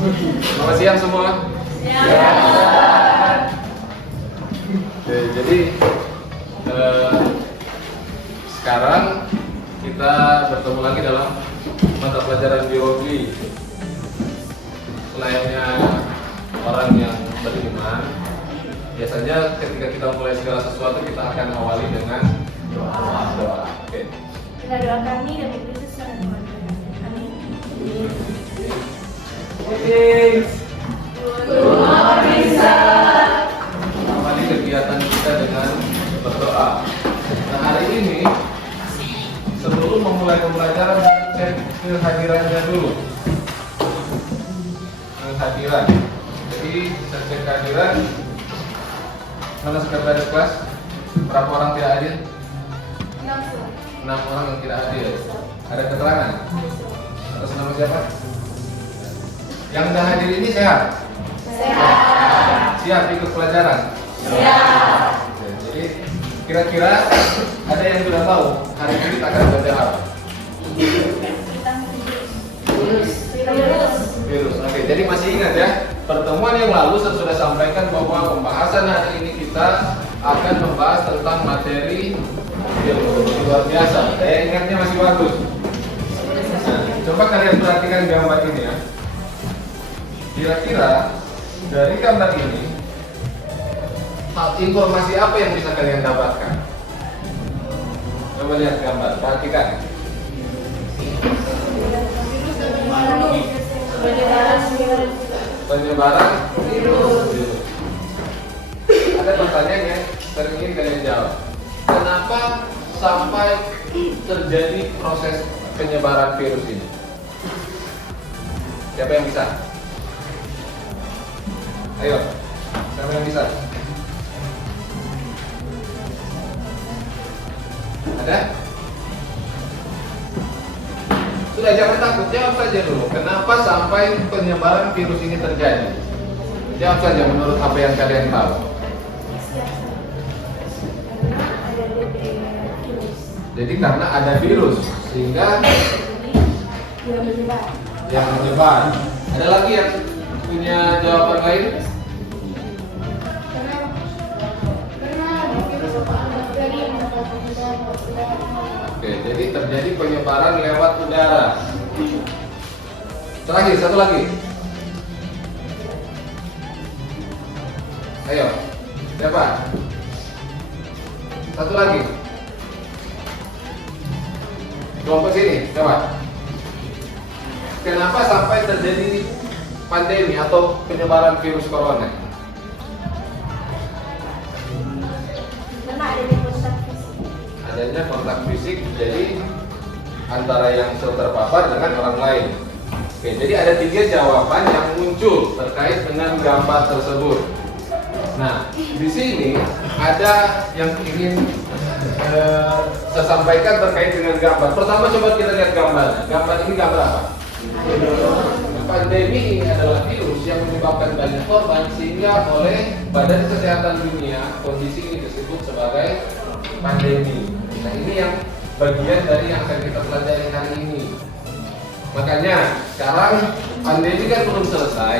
Selamat siang semua. Oke, jadi sekarang kita bertemu lagi dalam mata pelajaran biologi. Selayaknya orang yang beriman, biasanya ketika kita mulai segala sesuatu kita akan awali dengan doa. Oke. Kita doa kami dan itu sesuai dengan Amin. Oke. Rumah bisa. Awali kegiatan kita dengan berdoa. Nah, hari ini sebelum memulai pembelajaran cek kehadirannya dulu. Kehadiran. Jadi cek kehadiran. Mana sekretaris kelas? Berapa orang tidak hadir? 6 orang yang tidak hadir. Ada keterangan? Atas nama siapa? Yang sudah hadir ini sehat? Siap ikut pelajaran? Oke, jadi kira-kira ada yang sudah tahu hari ini kita akan belajar apa? Virus. Oke, jadi masih ingat ya, pertemuan yang lalu saya sudah sampaikan bahwa pembahasan hari ini kita akan membahas tentang materi virus. Luar biasa, saya ingatnya masih bagus. Nah, coba kalian perhatikan gambar ini ya. Kira-kira dari gambar ini informasi apa yang bisa kalian dapatkan? Coba lihat gambar, perhatikan. Penyebaran virus. Ada pertanyaan yang sering ingin kalian jawab. Kenapa sampai terjadi proses penyebaran virus ini? Siapa yang bisa? Ayo, siapa yang bisa? Ada? Sudah, jangan takut, jawab saja dulu. Kenapa sampai penyebaran virus ini terjadi? Jawab saja menurut apa yang kalian tahu. Jadi karena ada virus, sehingga yang menyebar. Ada lagi yang punya jawaban lain? Oke, jadi terjadi penyebaran lewat udara. Terakhir, satu lagi. Ayo, siapa? Satu lagi. Kelompok sini, coba. Kenapa sampai terjadi pandemi atau penyebaran virus corona? Adanya kontak fisik, jadi antara yang terpapar dengan orang lain. Oke, jadi ada 3 jawaban yang muncul terkait dengan gambar tersebut. Nah, di sini ada yang ingin saya sampaikan terkait dengan gambar. Pertama, coba kita lihat gambarnya. Gambar ini gambar apa? Pandemi ini adalah virus yang menyebabkan banyak korban, sehingga oleh Badan Kesehatan Dunia kondisi ini disebut sebagai pandemi. Nah, ini yang bagian dari yang akan kita pelajari hari ini. Makanya sekarang pandemi kan belum selesai.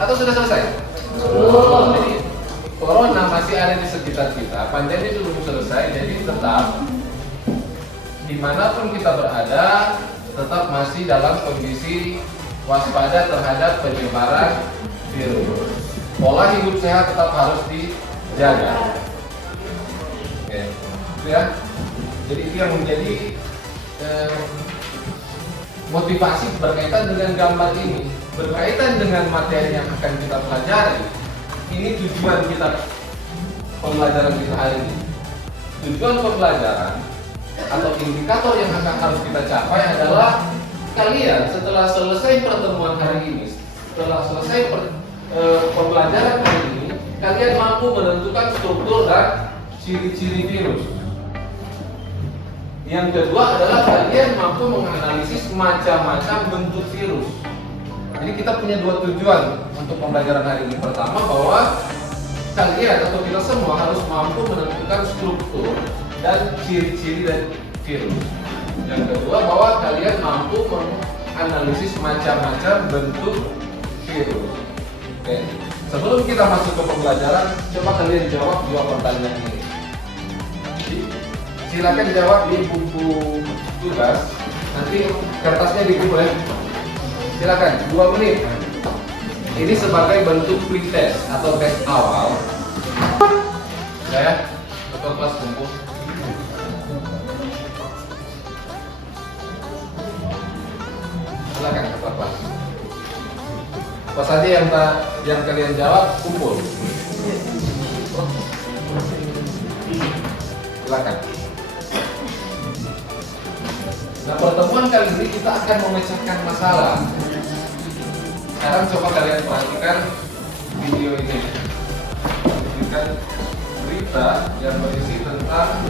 Atau sudah selesai? Belum. Jadi corona masih ada di sekitar kita. Pandemi belum selesai, jadi tetap dimanapun kita berada, tetap masih dalam kondisi waspada terhadap penyebaran virus. Pola hidup sehat tetap harus dijaga. Oke, ya. Jadi itu yang menjadi motivasi berkaitan dengan gambar ini, berkaitan dengan materi yang akan kita pelajari. Ini tujuan kita pembelajaran kita hari ini. Tujuan pembelajaran atau indikator yang harus kita capai adalah kalian setelah selesai pertemuan hari ini, setelah selesai pembelajaran hari ini, kalian mampu menentukan struktur dan ciri-ciri virus. Yang kedua adalah kalian mampu menganalisis macam-macam bentuk virus. Jadi kita punya 2 tujuan untuk pembelajaran hari ini. Pertama, bahwa kalian atau kita semua harus mampu menentukan struktur dan ciri-ciri dari virus. Yang kedua, bahwa kalian mampu analisis macam-macam bentuk virus. Oke. Sebelum kita masuk ke pembelajaran, coba kalian jawab dua pertanyaan ini. Silakan jawab di buku tugas. Nanti kertasnya dikumpul ya. Silakan, 2 menit. Ini sebagai bentuk pretest atau tes awal. Ya, ketua kelas kumpul. Silakan ketua kelas. Apa saja yang kalian jawab kumpul. Silakan. Nah, pertemuan kali ini kita akan memecahkan masalah. Sekarang coba kalian perhatikan video ini. Ini berita yang berisi tentang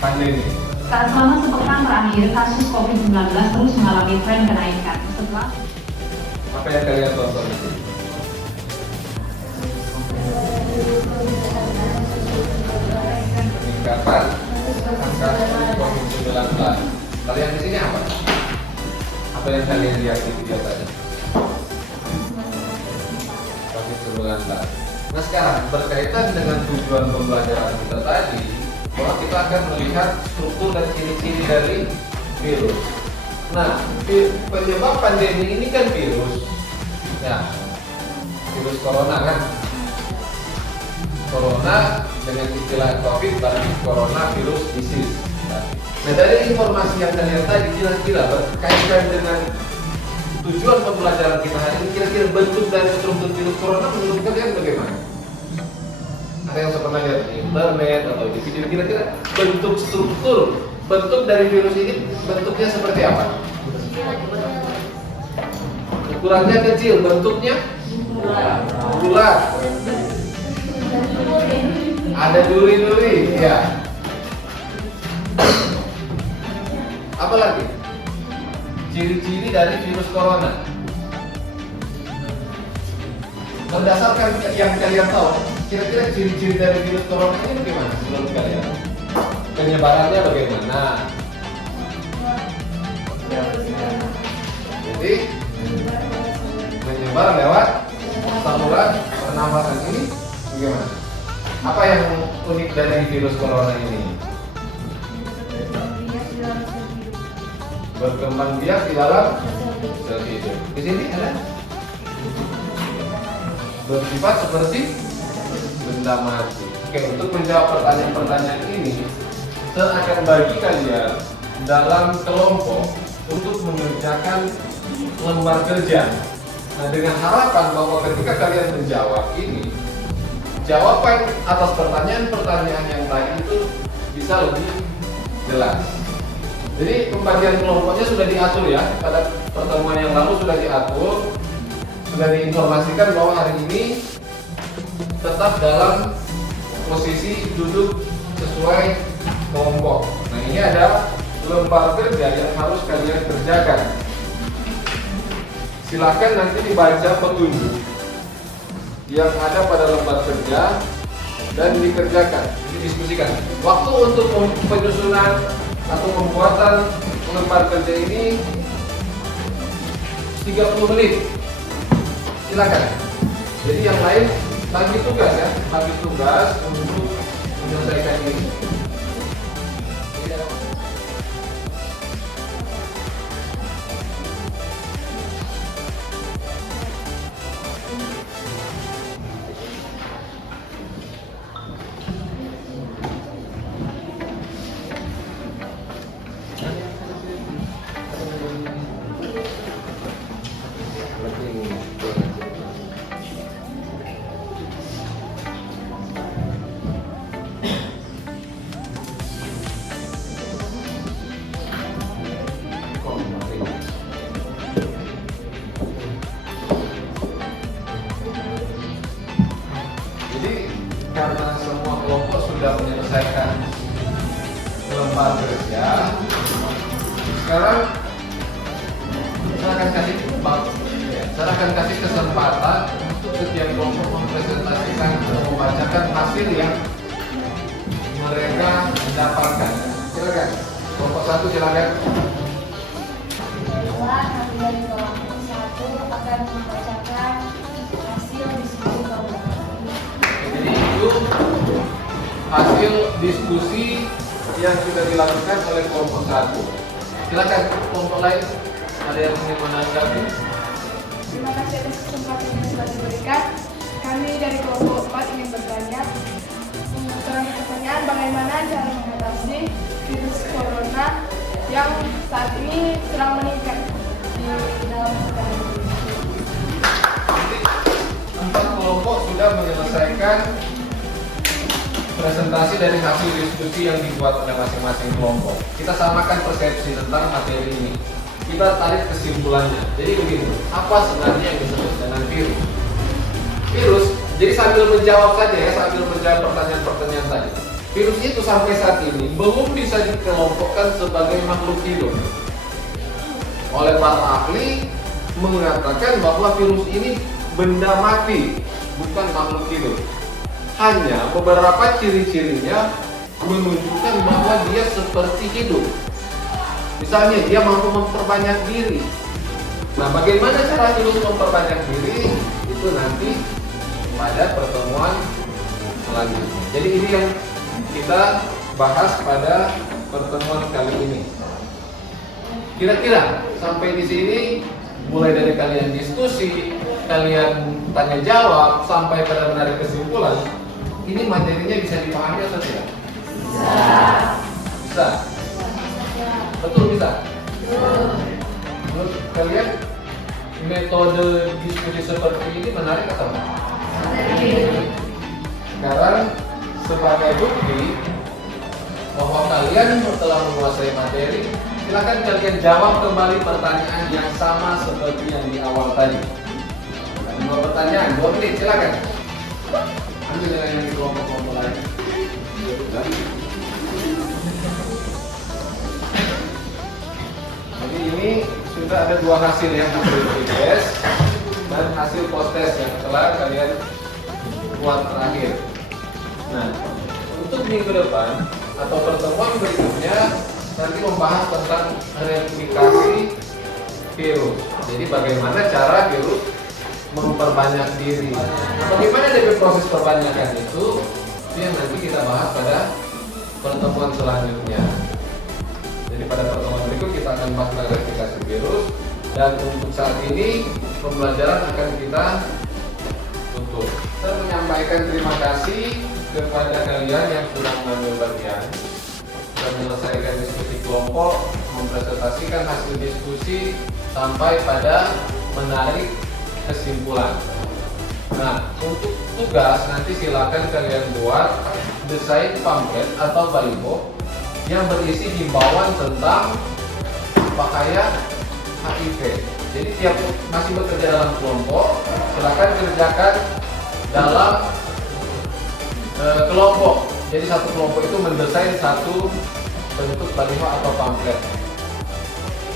pandemi. Saat selama sepekan terakhir, kasus COVID-19 terus mengalami tren kenaikan. Setelah Apa yang kalian tonton itu? Peningkatan angka COVID-19. Kalian di sini apa? Apa yang kalian lihat di video tadi? COVID-19. Nah, sekarang berkaitan dengan tujuan pembelajaran kita tadi, bahwa kita akan melihat struktur dan ciri-ciri dari virus. Nah, penyebab pandemi ini kan virus, ya, virus corona kan. Corona dengan istilah COVID berarti coronavirus disease. Nah, dari informasi yang kalian tadi kira-kira berkaitan dengan tujuan pembelajaran kita hari ini, kira-kira bentuk dari struktur virus corona menurut kalian bagaimana? Ada yang pernah lihat di internet atau di video, kira-kira bentuk dari virus ini bentuknya seperti apa? Ukurannya kecil, bentuknya bulat, ada duri-duri, ya. Apa lagi? Ciri-ciri dari virus corona. Berdasarkan yang kalian tahu, kira-kira ciri-ciri dari virus corona ini bagaimana menurut kalian? Penyebarannya bagaimana? Jadi menyebar lewat saluran pernafasan ini bagaimana? Apa yang unik dari virus corona ini? Berkembang biak di dalam sel hidup. Di sini ada bersifat seperti benda mati. Oke, untuk menjawab pertanyaan-pertanyaan ini, saya akan bagi kalian dalam kelompok untuk mengerjakan lembar kerja. Nah, dengan harapan bahwa ketika kalian menjawab ini, jawaban atas pertanyaan-pertanyaan yang lain itu bisa lebih jelas. Jadi pembagian kelompoknya sudah diatur ya, pada pertemuan yang lalu sudah diatur, sudah diinformasikan bahwa hari ini tetap dalam posisi duduk sesuai kelompok. Nah, ini ada lembar kerja yang harus kalian kerjakan. Silakan nanti dibaca petunjuk yang ada pada lembar kerja dan dikerjakan, didiskusikan. Waktu untuk penyusunan atau pembuatan lembar kerja ini 30 menit. Silakan. Jadi yang lain bagi tugas ya, bagi tugas untuk menyelesaikan ini. Karena semua kelompok sudah menyelesaikan lembar kerja, sekarang saya akan kasih kesempatan untuk setiap kelompok mempresentasikan atau membacakan hasil yang mereka dapatkan. Silakan, kelompok 1 silakan. hasil diskusi yang sudah dilakukan oleh kelompok 1. Silakan kelompok lain, ada yang ingin menanggapi? Terima kasih atas kesempatan yang telah diberikan. Kami dari kelompok 4 ingin bertanya. Selanjutnya pertanyaan, bagaimana cara mengatasi virus corona yang saat ini sedang meningkat di dalam negara Indonesia? Empat kelompok sudah menyelesaikan presentasi dari hasil diskusi yang dibuat oleh masing-masing kelompok. Kita samakan persepsi tentang materi ini. Kita tarik kesimpulannya. Jadi begini, apa sebenarnya yang disebut dengan virus? Virus, jadi sambil menjawab saja ya, sambil menjawab pertanyaan-pertanyaan tadi. Virus itu sampai saat ini belum bisa dikelompokkan sebagai makhluk hidup. Oleh para ahli mengatakan bahwa virus ini benda mati, bukan makhluk hidup. Hanya beberapa ciri-cirinya menunjukkan bahwa dia seperti hidup. Misalnya dia mampu memperbanyak diri. Nah, bagaimana cara virus memperbanyak diri? Itu nanti pada pertemuan selanjutnya. Jadi ini yang kita bahas pada pertemuan kali ini. Kira-kira sampai di sini, mulai dari kalian diskusi, kalian tanya jawab, sampai pada menarik kesimpulan, ini materinya bisa dipahami atau tidak? Bisa. Bisa. Betul bisa? Menurut kalian metode diskusi seperti ini menarik atau enggak? Sekarang sebagai bukti bahwa kalian telah menguasai materi, silakan kalian jawab kembali pertanyaan yang sama seperti yang di awal tadi. Dua pertanyaan, 2 menit, silakan. Ambil yang di kelompok-kelompok lain. Jadi ini sudah ada 2 hasil yang hasil pre-test dan hasil post-test yang telah kalian buat terakhir. Nah, untuk minggu depan atau pertemuan berikutnya nanti membahas tentang replikasi virus. Jadi bagaimana cara virus memperbanyak diri. Nah, bagaimana dari proses perbanyakan itu yang nanti kita bahas pada pertemuan selanjutnya. Jadi pada pertemuan berikut kita akan bahas tentang replikasi virus, dan untuk saat ini pembelajaran akan kita tutup. Saya menyampaikan terima kasih kepada kalian yang sudah mengambil bagian dan menyelesaikan diskusi kelompok, mempresentasikan hasil diskusi sampai pada menarik kesimpulan. Nah, untuk tugas nanti silakan kalian buat desain pamflet atau baliho yang berisi himbauan tentang bahaya HIV. Jadi tiap masih bekerja dalam kelompok, silakan kerjakan dalam kelompok. Jadi satu kelompok itu mendesain satu bentuk baliho atau pamflet.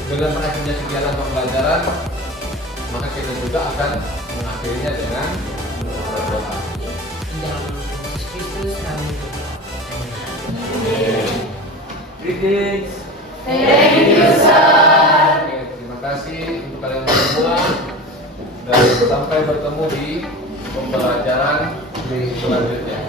Dengan berakhirnya kegiatan pembelajaran, maka kita juga akan mengakhirinya dengan berdoa. Dalam Yesus Kristus kami berdoa. Greetings. Thank you, sir. Oke, terima kasih untuk kalian semua dan sampai bertemu di pembelajaran selanjutnya.